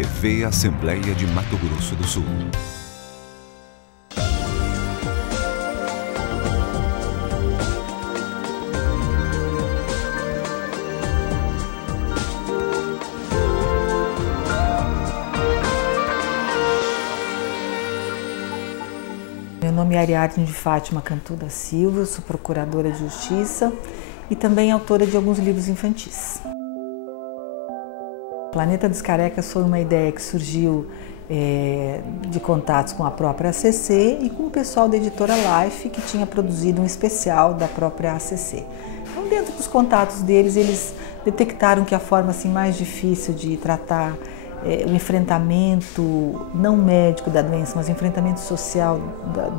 TV Assembleia de Mato Grosso do Sul. Meu nome é Ariadne de Fátima Cantu da Silva, sou procuradora de Justiça e também autora de alguns livros infantis. O Planeta dos Carecas foi uma ideia que surgiu de contatos com a própria ACC e com o pessoal da editora Life, que tinha produzido um especial da própria ACC. Então, dentro dos contatos deles, eles detectaram que a forma assim, mais difícil de tratar o enfrentamento, não médico da doença, mas o enfrentamento social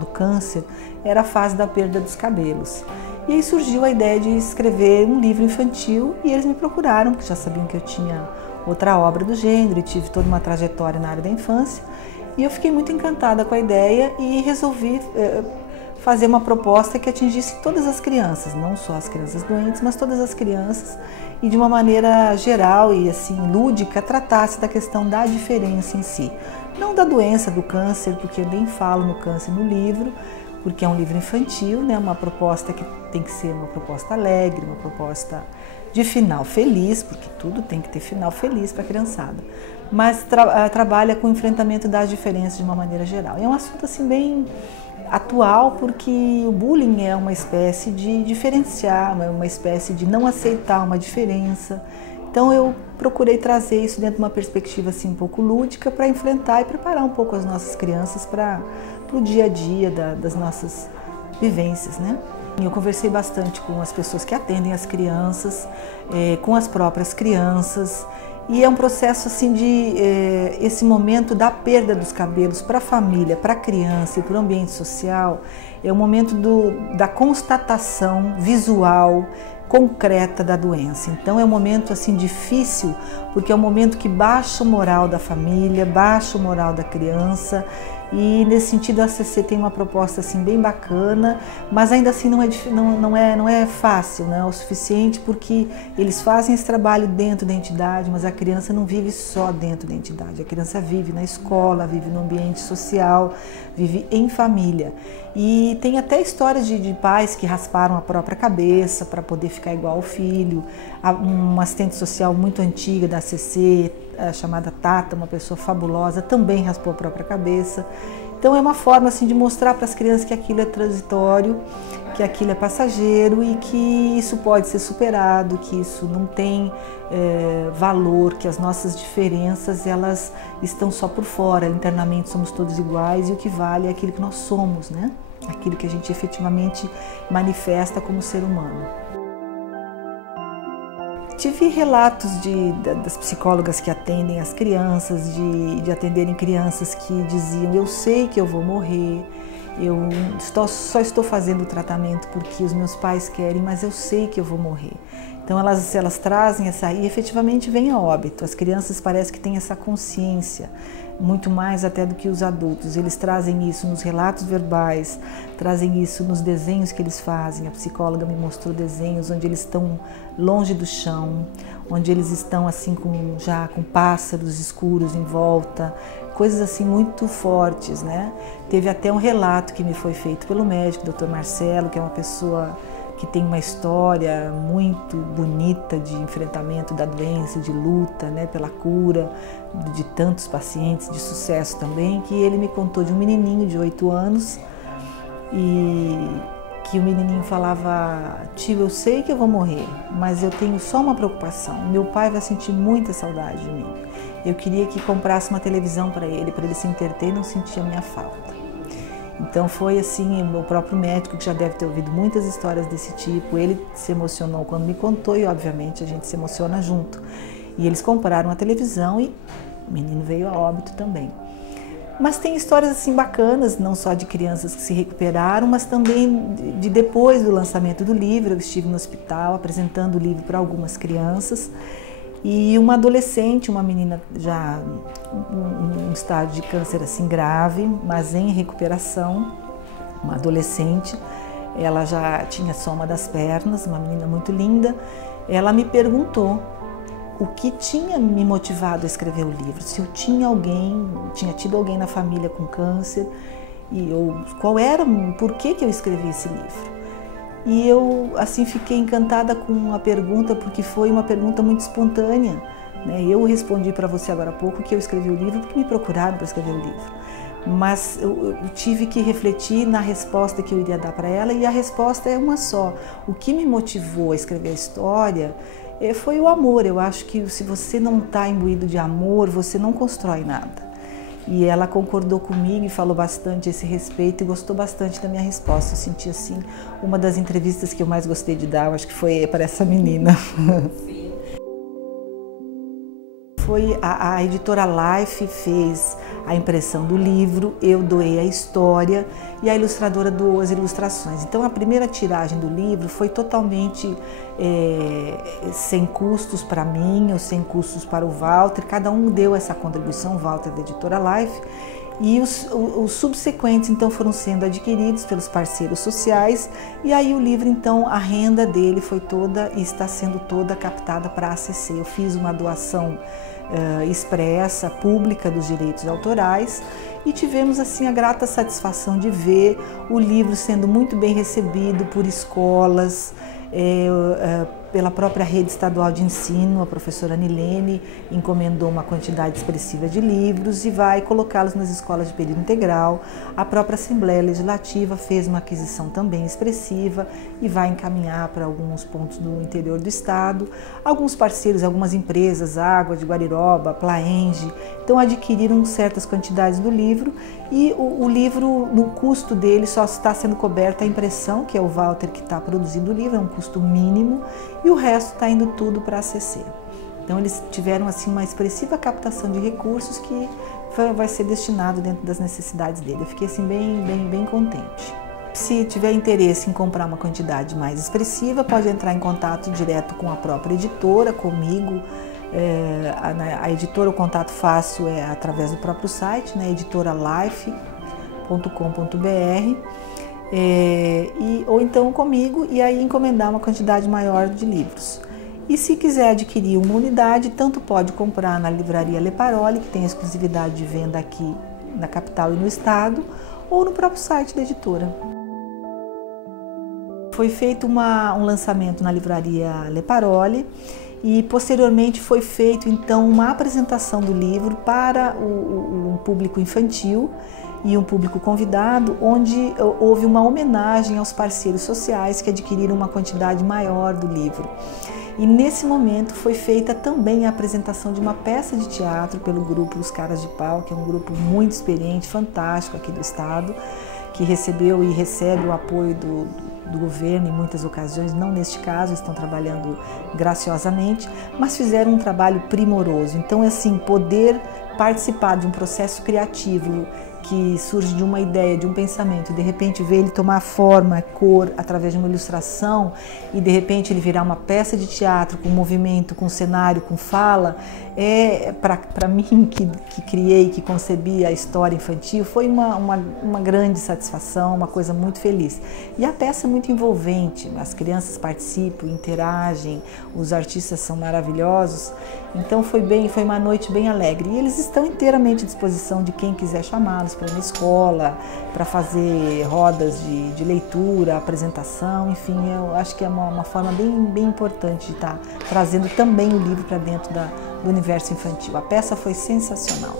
do câncer, era a fase da perda dos cabelos. E aí surgiu a ideia de escrever um livro infantil e eles me procuraram, porque já sabiam que eu tinha outra obra do gênero e tive toda uma trajetória na área da infância. E eu fiquei muito encantada com a ideia e resolvi fazer uma proposta que atingisse todas as crianças, não só as crianças doentes, mas todas as crianças, e de uma maneira geral e assim lúdica tratasse da questão da diferença em si. Não da doença, do câncer, porque eu nem falo no câncer no livro, porque é um livro infantil, né? Uma proposta que tem que ser uma proposta alegre, uma proposta de final feliz, porque tudo tem que ter final feliz para a criançada, mas trabalha com o enfrentamento das diferenças de uma maneira geral. E é um assunto assim bem atual, porque o bullying é uma espécie de diferenciar, uma espécie de não aceitar uma diferença. Então eu procurei trazer isso dentro de uma perspectiva assim um pouco lúdica para enfrentar e preparar um pouco as nossas crianças para o dia a dia das nossas vivências, né? Eu conversei bastante com as pessoas que atendem as crianças, com as próprias crianças, e é um processo assim de esse momento da perda dos cabelos para a família, para a criança e para o ambiente social, é o momento da constatação visual, concreta da doença. Então é um momento assim difícil, porque é um momento que baixa o moral da família, baixa o moral da criança. E nesse sentido a ACC tem uma proposta assim bem bacana, mas ainda assim não é fácil, não é o suficiente, porque eles fazem esse trabalho dentro da entidade, mas a criança não vive só dentro da entidade, a criança vive na escola, vive no ambiente social, vive em família. E tem até histórias de pais que rasparam a própria cabeça para poder ficar igual ao filho. Uma assistente social muito antiga da ACC, chamada Tata, uma pessoa fabulosa, também raspou a própria cabeça. Então é uma forma assim de mostrar para as crianças que aquilo é transitório, que aquilo é passageiro e que isso pode ser superado, que isso não tem valor, que as nossas diferenças elas estão só por fora, internamente somos todos iguais e o que vale é aquilo que nós somos, né? Aquilo que a gente efetivamente manifesta como ser humano. Tive relatos das psicólogas que atendem as crianças, de atenderem crianças que diziam: eu sei que eu vou morrer, eu só estou fazendo o tratamento porque os meus pais querem, mas eu sei que eu vou morrer. Então elas trazem e efetivamente vem a óbito. As crianças parece que têm essa consciência, muito mais até do que os adultos. Eles trazem isso nos relatos verbais, trazem isso nos desenhos que eles fazem. A psicóloga me mostrou desenhos onde eles estão longe do chão, onde eles estão assim já com pássaros escuros em volta, coisas assim muito fortes, né? Teve até um relato que me foi feito pelo médico, Dr. Marcelo, que é uma pessoa que tem uma história muito bonita de enfrentamento da doença, de luta, né, pela cura de tantos pacientes, de sucesso também, que ele me contou de um menininho de 8 anos e que o menininho falava: tio, eu sei que eu vou morrer, mas eu tenho só uma preocupação, meu pai vai sentir muita saudade de mim. Eu queria que comprasse uma televisão para ele se entreter e não sentir a minha falta. Então foi assim, o próprio médico, que já deve ter ouvido muitas histórias desse tipo, ele se emocionou quando me contou e obviamente a gente se emociona junto. E eles compraram a televisão e o menino veio a óbito também. Mas tem histórias assim bacanas, não só de crianças que se recuperaram, mas também de depois do lançamento do livro. Eu estive no hospital apresentando o livro para algumas crianças. E uma adolescente, uma menina já um estado de câncer assim grave, mas em recuperação, uma adolescente, ela já tinha soma das pernas, uma menina muito linda, ela me perguntou o que tinha me motivado a escrever o livro, se eu tinha tido alguém na família com câncer, qual era, por que eu escrevi esse livro. E eu assim fiquei encantada com a pergunta, porque foi uma pergunta muito espontânea, né? Eu respondi para você agora há pouco que eu escrevi o livro porque me procuraram para escrever o livro, mas eu tive que refletir na resposta que eu iria dar para ela, e a resposta é uma só. O que me motivou a escrever a história foi o amor. Eu acho que se você não está imbuído de amor, você não constrói nada. E ela concordou comigo e falou bastante a esse respeito e gostou bastante da minha resposta. Eu senti assim, uma das entrevistas que eu mais gostei de dar, eu acho que foi para essa menina. Foi a editora Life fez a impressão do livro, eu doei a história e a ilustradora doou as ilustrações. Então a primeira tiragem do livro foi totalmente sem custos para mim ou sem custos para o Walter. Cada um deu essa contribuição, o Walter da editora Life. E os subsequentes então foram sendo adquiridos pelos parceiros sociais, e aí o livro então, a renda dele foi toda e está sendo toda captada para a ACC. Eu fiz uma doação expressa, pública dos direitos autorais, e tivemos assim a grata satisfação de ver o livro sendo muito bem recebido por escolas, pela própria rede estadual de ensino. A professora Nilene encomendou uma quantidade expressiva de livros e vai colocá-los nas escolas de período integral. A própria Assembleia Legislativa fez uma aquisição também expressiva e vai encaminhar para alguns pontos do interior do estado. Alguns parceiros, algumas empresas, Água de Guariroba, Plaenge, então adquiriram certas quantidades do livro, e o livro, no custo dele, só está sendo coberta a impressão, que é o Walter que está produzindo o livro, é um custo mínimo, e o resto está indo tudo para a ACC. Então eles tiveram assim uma expressiva captação de recursos que vai ser destinado dentro das necessidades dele. Eu fiquei assim bem contente. Se tiver interesse em comprar uma quantidade mais expressiva, pode entrar em contato direto com a própria editora, comigo. A editora, o contato fácil é através do próprio site, né, editoralife.com.br. Ou então comigo, e aí encomendar uma quantidade maior de livros. E se quiser adquirir uma unidade, tanto pode comprar na livraria Le Parole, que tem exclusividade de venda aqui na capital e no estado, ou no próprio site da editora. Foi feito um lançamento na livraria Le Parole, e posteriormente foi feito então uma apresentação do livro para um público infantil e um público convidado, onde houve uma homenagem aos parceiros sociais que adquiriram uma quantidade maior do livro. E nesse momento foi feita também a apresentação de uma peça de teatro pelo grupo Os Caras de Pau, que é um grupo muito experiente, fantástico aqui do estado, que recebeu e recebe o apoio do governo em muitas ocasiões. Não neste caso, estão trabalhando graciosamente, mas fizeram um trabalho primoroso. Então, assim, poder participar de um processo criativo que surge de uma ideia, de um pensamento, e de repente ver ele tomar forma, cor, através de uma ilustração, e de repente ele virar uma peça de teatro com movimento, com cenário, com fala, para mim que criei, que concebi a história infantil, foi uma grande satisfação, uma coisa muito feliz. E a peça é muito envolvente, as crianças participam, interagem, os artistas são maravilhosos, então foi uma noite bem alegre. E eles estão inteiramente à disposição de quem quiser chamá-los para ir na escola, para fazer rodas de leitura, apresentação, enfim, eu acho que é uma forma bem importante de estar trazendo também o livro para dentro do universo infantil. A peça foi sensacional.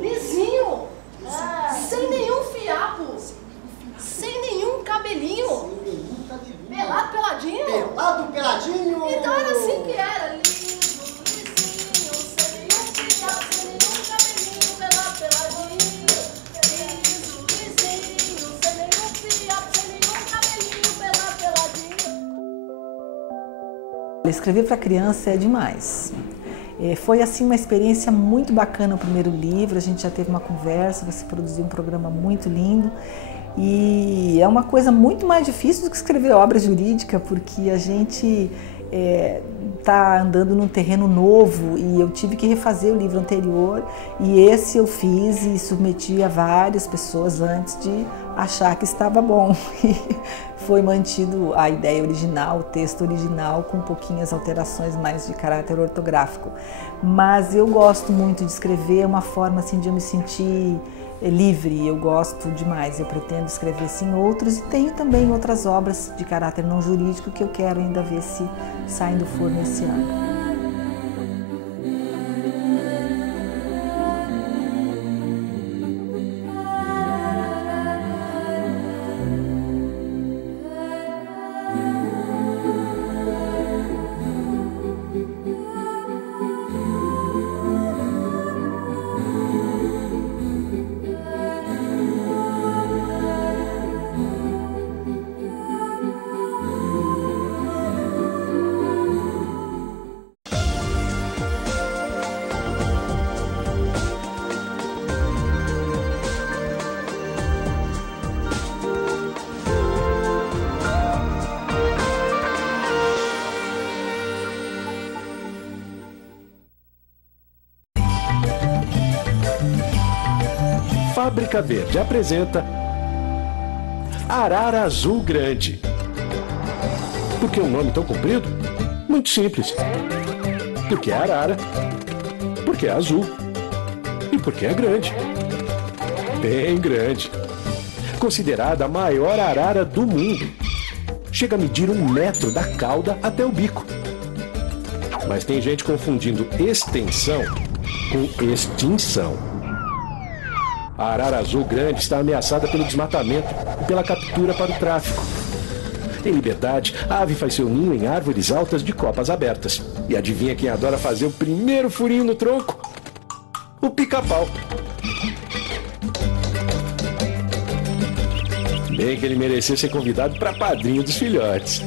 Lisinho, sem nenhum fiapo, sem nenhum cabelinho, pelado, peladinho. Pelado, peladinho. Então era assim que era, lisinho, sem nenhum fiapo, sem nenhum cabelinho, pelado, peladinho. Lisinho, sem nenhum fiapo, sem nenhum cabelinho, pelado, peladinho. Escrever para criança é demais. Foi assim uma experiência muito bacana o primeiro livro, a gente já teve uma conversa, você produziu um programa muito lindo, e é uma coisa muito mais difícil do que escrever obra jurídica, porque a gente está andando num terreno novo, e eu tive que refazer o livro anterior, e esse eu fiz e submeti a várias pessoas antes de achar que estava bom. E foi mantido a ideia original, o texto original, com pouquinhas alterações mais de caráter ortográfico. Mas eu gosto muito de escrever, é uma forma assim, de eu me sentir livre, eu gosto demais, eu pretendo escrever sim outros, e tenho também outras obras de caráter não jurídico que eu quero ainda ver se saem do forno esse ano. Fábrica Verde apresenta Arara Azul Grande. Por que um nome tão comprido? Muito simples. Porque é arara, porque é azul e porque é grande. Bem grande. Considerada a maior arara do mundo. Chega a medir 1 metro da cauda até o bico. Mas tem gente confundindo extensão com extinção. A arara azul grande está ameaçada pelo desmatamento e pela captura para o tráfico. Em liberdade, a ave faz seu ninho em árvores altas de copas abertas. E adivinha quem adora fazer o primeiro furinho no tronco? O pica-pau. Bem que ele merecia ser convidado para padrinho dos filhotes.